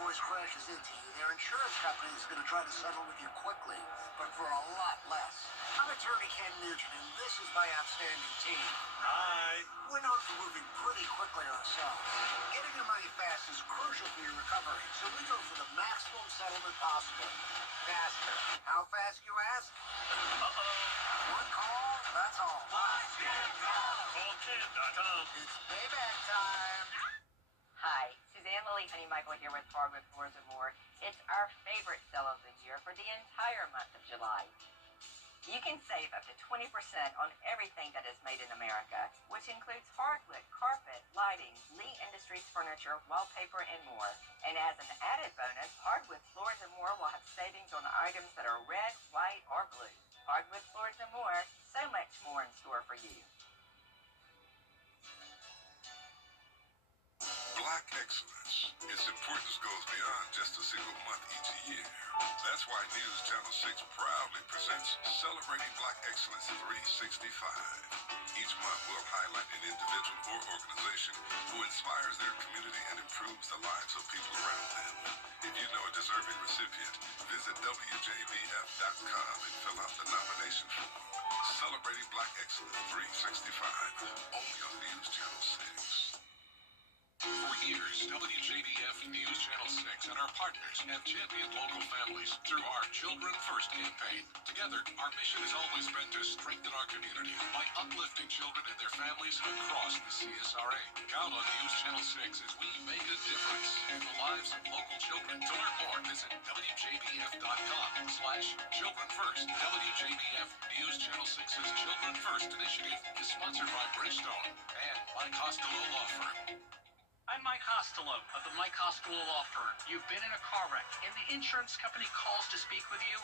boys crashes into you, their insurance company is going to try to settle with you quickly, but for a lot less. I'm attorney Ken Nugent, and this is my outstanding team. Hi. We're known for moving pretty quickly ourselves. Getting your money fast is crucial for your recovery, so we go for the maximum settlement possible. Faster. How fast, you ask? One call, that's all. CallKen.com. It's payback time. Hi, Suzanne Lilly Honey Michael here with Hardwood Floors and More. It's our favorite sale of the year for the entire month of July. You can save up to 20% on everything that is made in America, which includes hardwood, carpet, lighting, Lee Industries furniture, wallpaper, and more. And as an added bonus, Hardwood Floors and More will have savings on items that are red, white, or blue. Hardwood Floors and More, so much more in store for you. Black excellence. Its importance goes beyond just a single month each year. That's why News Channel 6 proudly presents Celebrating Black Excellence 365. Each month we'll highlight an individual or organization who inspires their community and improves the lives of people around them. If you know a deserving recipient, visit WJBF.com and fill out the nomination form. Celebrating Black Excellence 365, only on News Channel 6. For years, WJBF News Channel 6 and our partners have championed local families through our Children First campaign. Together, our mission has always been to strengthen our community by uplifting children and their families across the CSRA. Count on News Channel 6 as we make a difference in the lives of local children. To learn more, visit WJBF.com/Children First. WJBF News Channel 6's Children First initiative is sponsored by Bridgestone and Mike Costello Law Firm. I'm Mike Costello of the Mike Costello Law Firm. You've been in a car wreck and the insurance company calls to speak with you?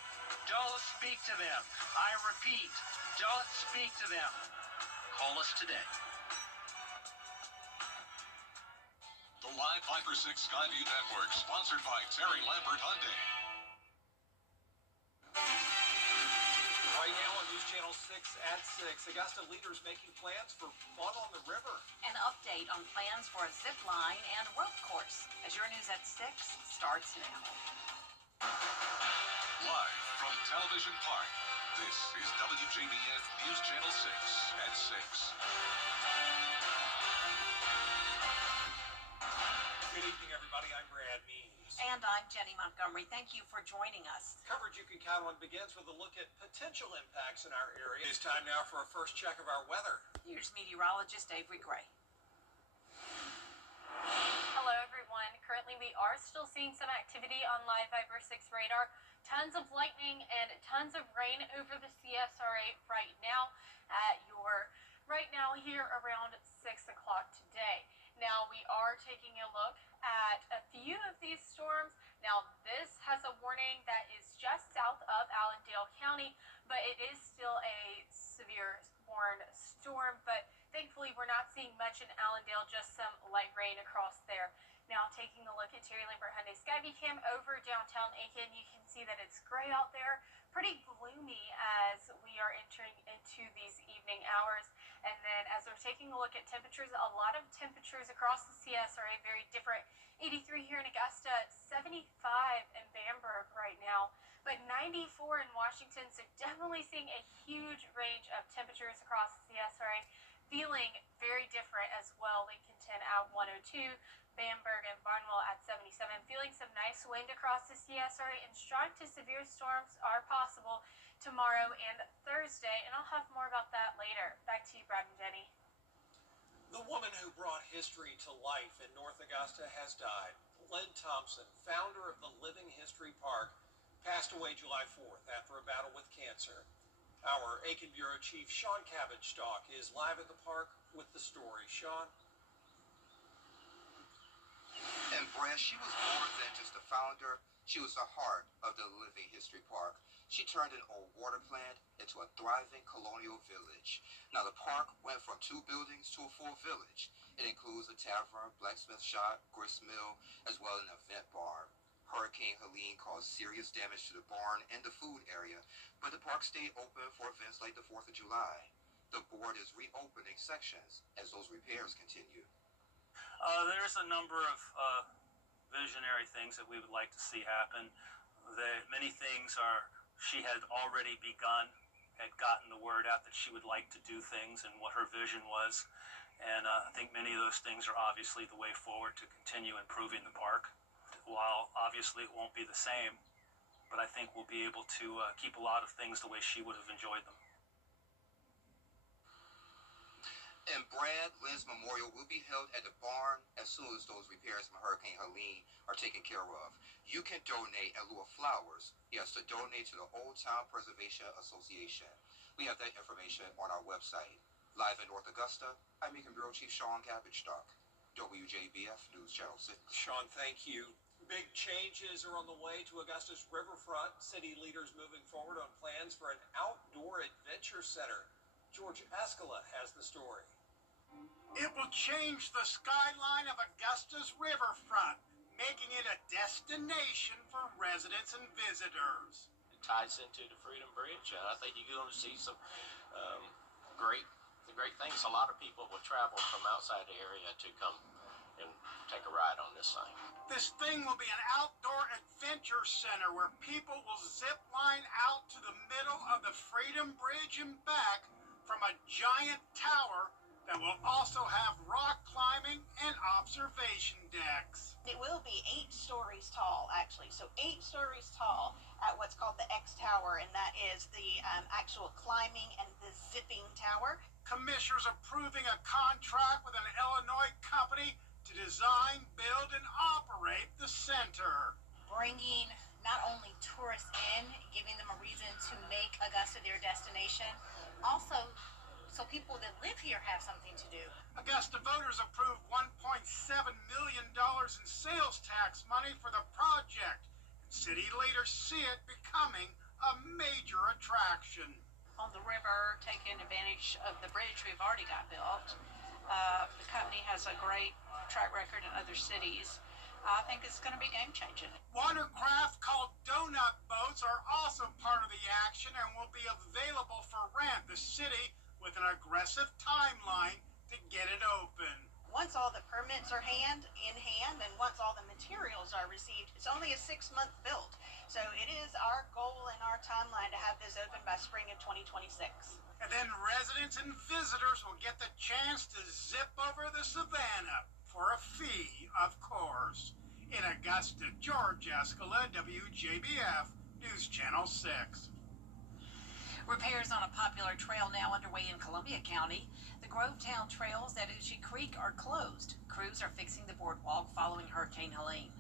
Don't speak to them. I repeat, don't speak to them. Call us today. The Live Viper 6 Skyview Network, sponsored by Terry Lambert Hyundai. Right now on News Channel 6 at 6, Augusta leaders making plans for fun on the river. An update on plans for a zip line and rope course. As your News at 6 starts now. Live from Television Park, this is WJBF News Channel 6 at 6. Good evening, everybody. I'm Brad Means. And I'm Jenny Montgomery. Thank you for joining us. Coverage you can count on begins with a look at potential impacts in our area. It's time now for a first check of our weather. Here's meteorologist Avery Gray. Hello, everyone. Currently, we are still seeing some activity on Live Viper 6 radar. Tons of lightning and tons of rain over the CSRA right now here around 6 o'clock today. Now, we are taking a look at a few of these storms. Now, this has a warning that is just south of Allendale County, but it is still a severe warned storm. But thankfully, we're not seeing much in Allendale, just some light rain across there. Now, taking a look at Terry Lambert Hyundai Skyview Cam over downtown Aiken, you can see that it's gray out there, pretty gloomy as we are entering into these evening hours. And then as we're taking a look at temperatures, a lot of temperatures across the CSRA, very different. 83 here in Augusta, 75 in Bamberg right now, but 94 in Washington. So definitely seeing a huge range of temperatures across the CSRA. Feeling very different as well. Lincoln at 102, Bamberg and Barnwell at 77. Feeling some nice wind across the CSRA, and strong to severe storms are possible tomorrow and Thursday, and I'll have more about that later. Back to you, Brad and Jenny. The woman who brought history to life in North Augusta has died. Lynn Thompson, founder of the Living History Park, passed away July 4th after a battle with cancer. Our Aiken Bureau Chief Sean Cabbage-Stalk is live at the park with the story. Sean? And Brad, she was more than just a founder. She was the heart of the Living History Park. She turned an old water plant into a thriving colonial village. Now the park went from 2 buildings to a full village. It includes a tavern, blacksmith shop, grist mill, as well as an event barn. Hurricane Helene caused serious damage to the barn and the food area, but the park stayed open for events like the 4th of July. The board is reopening sections as those repairs continue. There's a number of visionary things that we would like to see happen. Many things she had already begun, had gotten the word out that she would like to do things and what her vision was. And I think many of those things are obviously the way forward to continue improving the park. While obviously it won't be the same, but I think we'll be able to keep a lot of things the way she would have enjoyed them. And Brad, Lynn's memorial will be held at the barn as soon as those repairs from Hurricane Helene are taken care of. You can donate in lieu of flowers. Yes, to donate to the Old Town Preservation Association. We have that information on our website. Live in North Augusta, I'm Beacon Bureau Chief Sean Cabbage-Stock, WJBF News Channel 6. Sean, thank you. Big changes are on the way to Augusta's riverfront. City leaders moving forward on plans for an outdoor adventure center. George Escala has the story. It will change the skyline of Augusta's riverfront, making it a destination for residents and visitors. It ties into the Freedom Bridge. I think you're going to see some great things. A lot of people will travel from outside the area to come and take a ride on this thing. This thing will be an outdoor adventure center where people will zip line out to the middle of the Freedom Bridge and back from a giant tower that will also have rock climbing and observation decks. It will be 8 stories tall, actually. So 8 stories tall at what's called the X Tower, and that is the actual climbing and the zipping tower. Commissioners approving a contract with an Illinois company to design, build, and operate the center. Bringing not only tourists in, giving them a reason to make Augusta their destination, also so people that live here have something to do. Augusta voters approved $1.7 million in sales tax money for the project. City leaders see it becoming a major attraction. On the river, taking advantage of the bridge we've already got built. The company has a great track record in other cities. I think it's going to be game-changing. Watercraft called donut boats are also part of the action and will be available for rent. The city with an aggressive timeline to get it open. Once all the permits are in hand, and once all the materials are received, it's only a 6-month build. So it is our goal and our timeline to have this open by spring of 2026. And then residents and visitors will get the chance to zip over the savannah for a fee, of course. In Augusta, George Escala, WJBF News Channel 6. Repairs on a popular trail now underway in Columbia County. The Grovetown trails at Uchi Creek are closed. Crews are fixing the boardwalk following Hurricane Helene.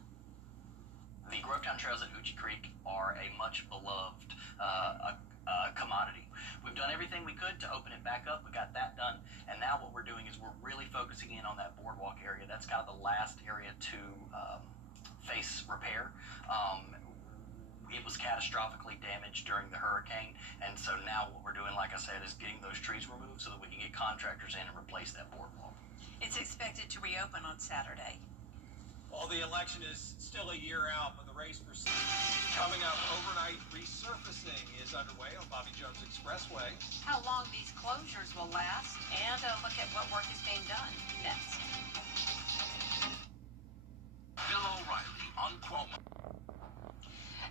The Grovetown trails at Uchi Creek are a much beloved commodity. We've done everything we could to open it back up. We got that done. And now what we're doing is we're really focusing in on that boardwalk area. That's kind of the last area to face repair. It was catastrophically damaged during the hurricane, and so now what we're doing, like I said, is getting those trees removed so that we can get contractors in and replace that boardwalk. It's expected to reopen on Saturday. Well, the election is still a year out, but the race for coming up overnight resurfacing is underway on Bobby Jones Expressway. How long these closures will last, and a look at what work is being done next. Bill O'Reilly on Cuomo.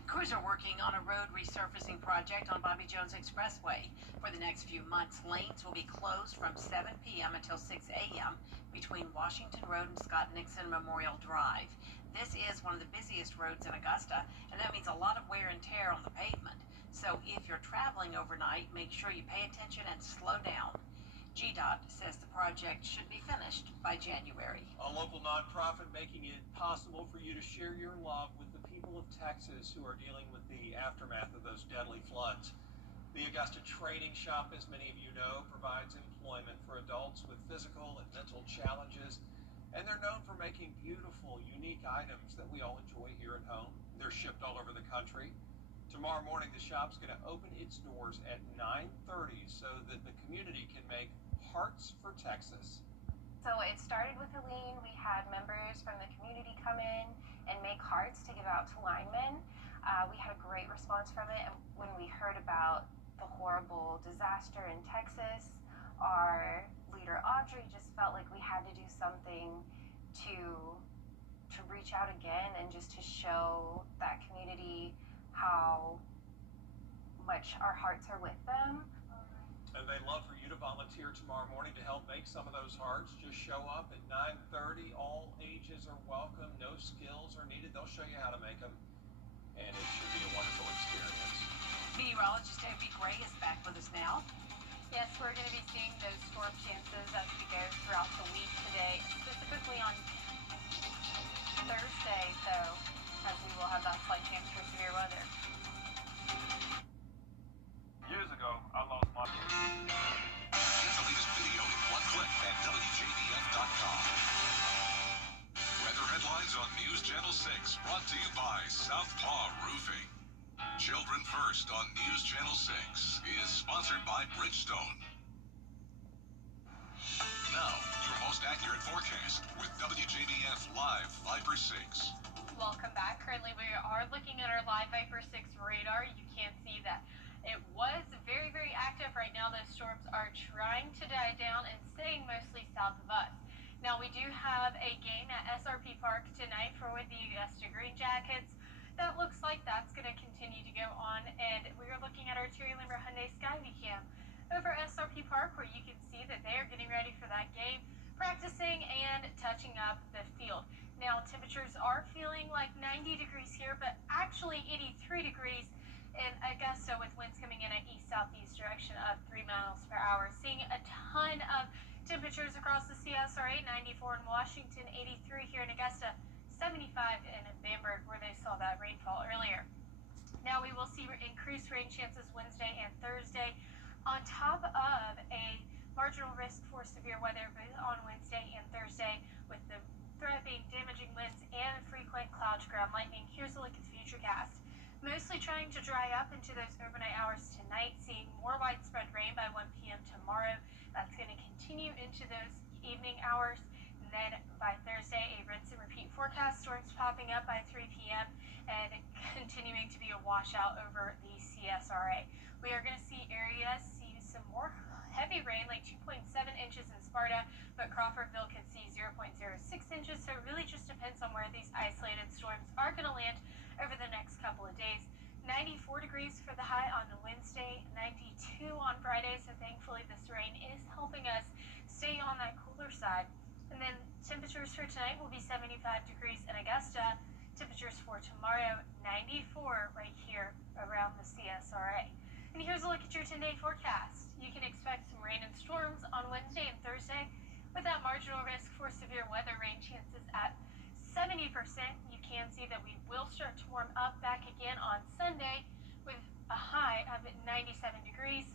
Crews are working on a road resurfacing project on Bobby Jones Expressway. For the next few months, lanes will be closed from 7 p.m. until 6 a.m. between Washington Road and Scott Nixon Memorial Drive. This is one of the busiest roads in Augusta, and that means a lot of wear and tear on the pavement. So if you're traveling overnight, make sure you pay attention and slow down. GDOT says the project should be finished by January. A local nonprofit making it possible for you to share your love with the people of Texas who are dealing with the aftermath of those deadly floods. The Augusta Training Shop, as many of you know, provides employment for adults with physical and mental challenges, and they're known for making beautiful, unique items that we all enjoy here at home. They're shipped all over the country. Tomorrow morning, the shop's going to open its doors at 9:30 so that the community can make Hearts for Texas. So it started with Helene. We had members from the community come in and make hearts to give out to linemen. We had a great response from it. And when we heard about the horrible disaster in Texas, our leader Audrey just felt like we had to do something to to reach out again and just to show that community how much our hearts are with them. And they'd love for you to volunteer tomorrow morning to help make some of those hearts. Just show up at 9:30. All ages are welcome. No skills are needed. They'll show you how to make them, and it should be a wonderful experience. Meteorologist Abby Gray is back with us now. Yes, we're going to be seeing those storm chances as we go throughout the week today, specifically on Thursday, though, as we will have that slight chance for severe weather. Years ago, I lost my... Get the latest video in one click at WJBF.com. Weather headlines on News Channel 6, brought to you by Southpaw Roofing. Children First on News Channel 6 is sponsored by Bridgestone. Now, your most accurate forecast with WJBF Live Viper 6. Welcome back. Currently, we are looking at our live Viper 6 radar. You can see that it was very, very active. Right now, those storms are trying to die down and staying mostly south of us. Now, we do have a game at SRP Park tonight for the Augusta Green Jackets. That looks like that's going to continue to go on, and we are looking at our Terry Limber Hyundai Skyview cam over SRP Park, where you can see that they are getting ready for that game, practicing and touching up the field. Now, temperatures are feeling like 90 degrees here, but actually 83 degrees in Augusta, with winds coming in at east-southeast direction of 3 miles per hour. Seeing a ton of temperatures across the CSRA, 94 in Washington, 83 here in Augusta, 75 in Bamberg, where they saw that rainfall earlier. Now we will see increased rain chances Wednesday and Thursday, on top of a marginal risk for severe weather on Wednesday and Thursday, with the threat being damaging winds and frequent cloud to ground lightning. Here's a look at the futurecast. Mostly trying to dry up into those overnight hours tonight, seeing more widespread rain by 1 p.m. tomorrow. That's going to continue into those evening hours. And then by Thursday, a rinse and repeat forecast, storms popping up by 3 p.m. and continuing to be a washout over the CSRA. We are going to see areas see some more heavy rain, like 2.7 inches in Sparta, but Crawfordville could see 0.06 inches. So it really just depends on where these isolated storms are going to land over the next couple of days. 94 degrees for the high on Wednesday, 92 on Friday. So thankfully this rain is helping us stay on that cooler side. And then temperatures for tonight will be 75 degrees in Augusta. Temperatures for tomorrow, 94 right here around the CSRA. And here's a look at your 10-day forecast. You can expect some rain and storms on Wednesday and Thursday, with that marginal risk for severe weather. Rain chances at 70%. You can see that we will start to warm up back again on Sunday with a high of 97 degrees.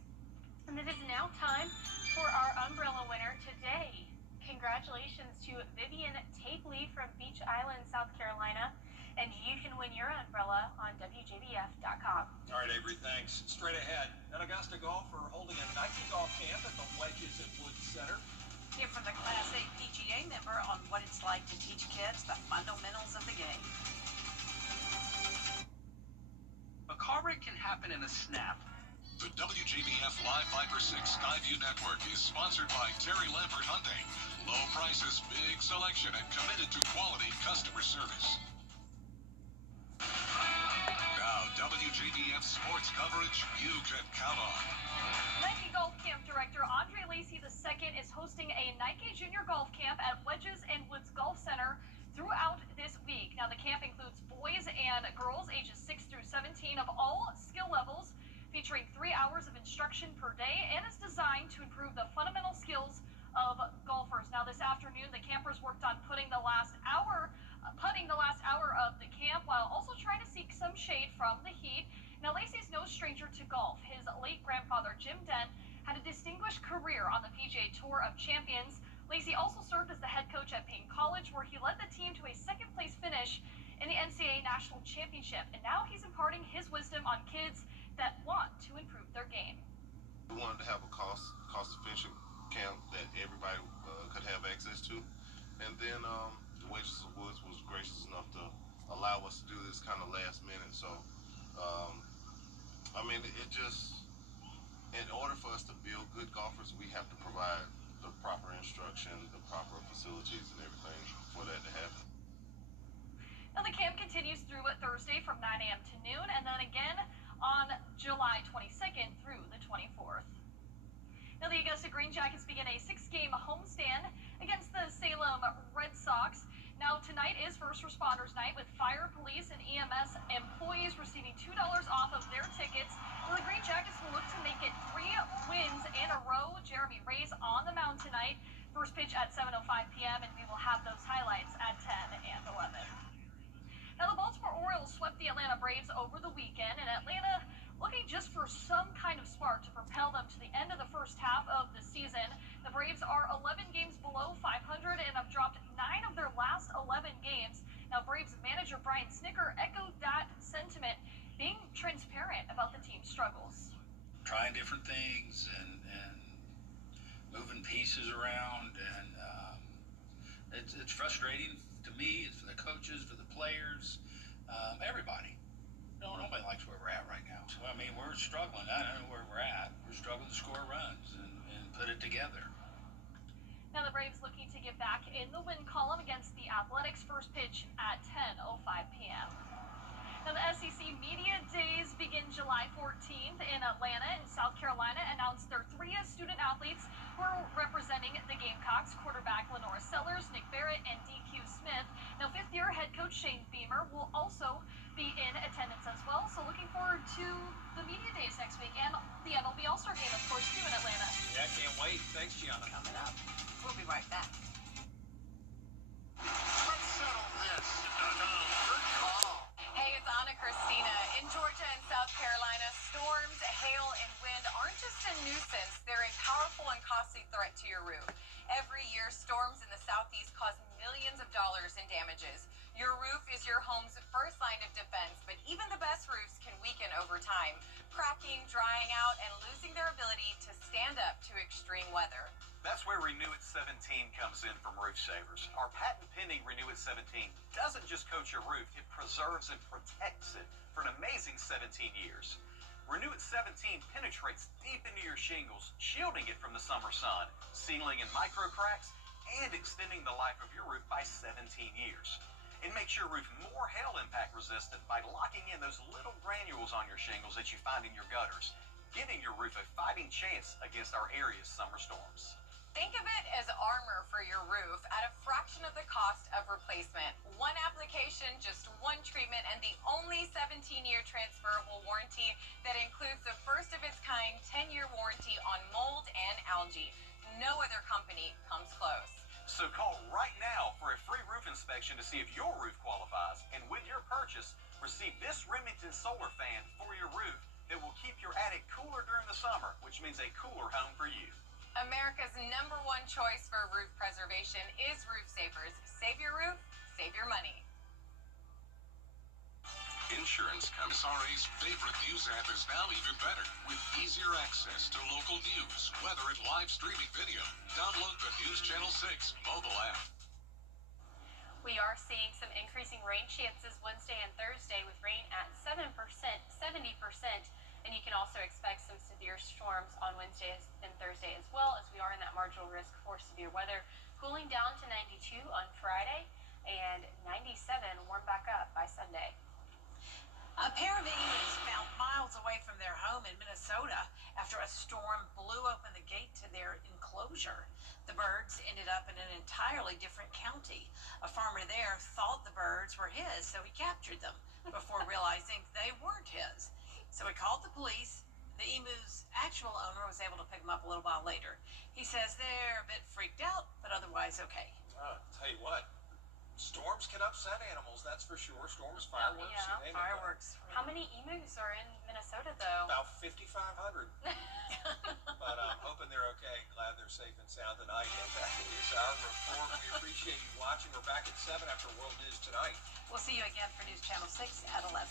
And it is now time for our umbrella winner today. Congratulations to Vivian Tapley from Beach Island, South Carolina. And you can win your umbrella on WJBF.com. All right, Avery, thanks. Straight ahead, an Augusta golfer holding a Nike golf camp at the Wedges at Woods Center. Hear from the Class A PGA member on what it's like to teach kids the fundamentals of the game. A car wreck can happen in a snap. The WJBF Live Viper 6 Skyview Network is sponsored by Terry Lambert Hyundai. Low prices, big selection, and committed to quality customer service. Now, WJBF sports coverage you can count on. Nike Golf Camp Director Andre Lacey II is hosting a Nike Junior Golf Camp at Wedges and Woods Golf Center throughout this week. Now, the camp includes boys and girls ages 6 through 17 of all skill levels, featuring 3 hours of instruction per day, and is designed to improve the fundamental skills of golfers. Now, this afternoon, the campers worked on putting the last hour of the camp, while also trying to seek some shade from the heat. Now, Lacey's no stranger to golf. His late grandfather, Jim Dent, had a distinguished career on the PGA Tour of Champions. Lacey also served as the head coach at Payne College, where he led the team to a second-place finish in the NCAA National Championship. And now he's imparting his wisdom on kids that want to improve their game. We wanted to have a cost-efficient camp that everybody could have access to. And then the Wedges of Woods was gracious enough to allow us to do this kind of last minute. So, I mean, it just, in order for us to build good golfers, we have to provide the proper instruction, the proper facilities and everything for that to happen. Now the camp continues through Thursday from 9 a.m. to noon, and then again on July 22nd through the 24th. Now the Augusta Green Jackets begin a 6-game homestand against the Salem Red Sox. Now tonight is First Responders Night, with fire, police, and EMS employees receiving $2 off of their tickets. Well, the Green Jackets will look to make it 3 wins in a row. Jeremy Ray's on the mound tonight. First pitch at 7:05 p.m., and we will have those highlights at 10 and 11. Now the Baltimore Orioles swept the Atlanta Braves over the weekend, and Atlanta looking just for some kind of spark to propel them to the end of the first half of the season. The Braves are 11 games below 500 and have dropped 9 of their last 11 games. Now Braves manager Brian Snitker echoed that sentiment, being transparent about the team's struggles. Trying different things and moving pieces around, and it's frustrating to me. It's for the coaches, for the players, everybody. Nobody likes where we're at right now. So, I mean, we're struggling. I don't know where we're at. We're struggling to score runs and put it together. Now the Braves looking to get back in the win column against the Athletics. First pitch at 10:05 p.m. Now the SEC Media Days begin July 14th in Atlanta, and South Carolina announced their 3 student athletes who are representing the Gamecocks: quarterback Lenora Sellers, Nick Barrett, and DQ Smith. Now 5th-year head coach Shane Beamer will also be in attendance as well, so looking forward to the Media Days next week, and the MLB All-Star Game, of course, too, in Atlanta. Yeah, can't wait. Thanks, Gianna. Coming up. We'll be right back. Let's settle this. Good call. Hey, it's Anna Christina. In Georgia and South Carolina, storms, hail, and wind aren't just a nuisance. They're a powerful and costly threat to your roof. Every year, storms in the southeast cause millions of dollars in damages. Your roof is your home's first line of defense, but even the best roofs can weaken over time, cracking, drying out, and losing their ability to stand up to extreme weather. That's where Renew It 17 comes in from Roof Savers. Our patent-pending Renew It 17 doesn't just coat your roof, it preserves and protects it for an amazing 17 years. Renew It 17 penetrates deep into your shingles, shielding it from the summer sun, sealing in micro cracks, and extending the life of your roof by 17 years. It makes your roof more hail impact resistant by locking in those little granules on your shingles that you find in your gutters, giving your roof a fighting chance against our area's summer storms. Think of it as armor for your roof at a fraction of the cost of replacement. One application, just one treatment, and the only 17-year transferable warranty that includes the first of its kind 10-year warranty on mold and algae. No other company comes close. So call right now for a free roof inspection to see if your roof qualifies. And with your purchase, receive this Remington solar fan for your roof that will keep your attic cooler during the summer, which means a cooler home for you. America's #1 choice for roof preservation is Roof Savers. Save your roof, save your money. Insurance Commissari's favorite news app is now even better, with easier access to local news, weather, and live streaming video. Download the News Channel 6 mobile app. We are seeing some increasing rain chances Wednesday and Thursday, with rain at 7%, 70%. And you can also expect some severe storms on Wednesday and Thursday as well, as we are in that marginal risk for severe weather. Cooling down to 92 on Friday and 97 warm back up by Sunday. A pair of emus found miles away from their home in Minnesota after a storm blew open the gate to their enclosure. The birds ended up in an entirely different county. A farmer there thought the birds were his, so he captured them before realizing they weren't his. So he called the police. The emu's actual owner was able to pick them up a little while later. He says they're a bit freaked out, but otherwise okay. Tell you what, storms can upset animals, that's for sure. Storms, fireworks. Yeah, fireworks. How many emus are in Minnesota, though? About 5,500. But I'm hoping they're okay. Glad they're safe and sound tonight. And that is our report. We appreciate you watching. We're back at 7 after World News Tonight. We'll see you again for News Channel 6 at 11.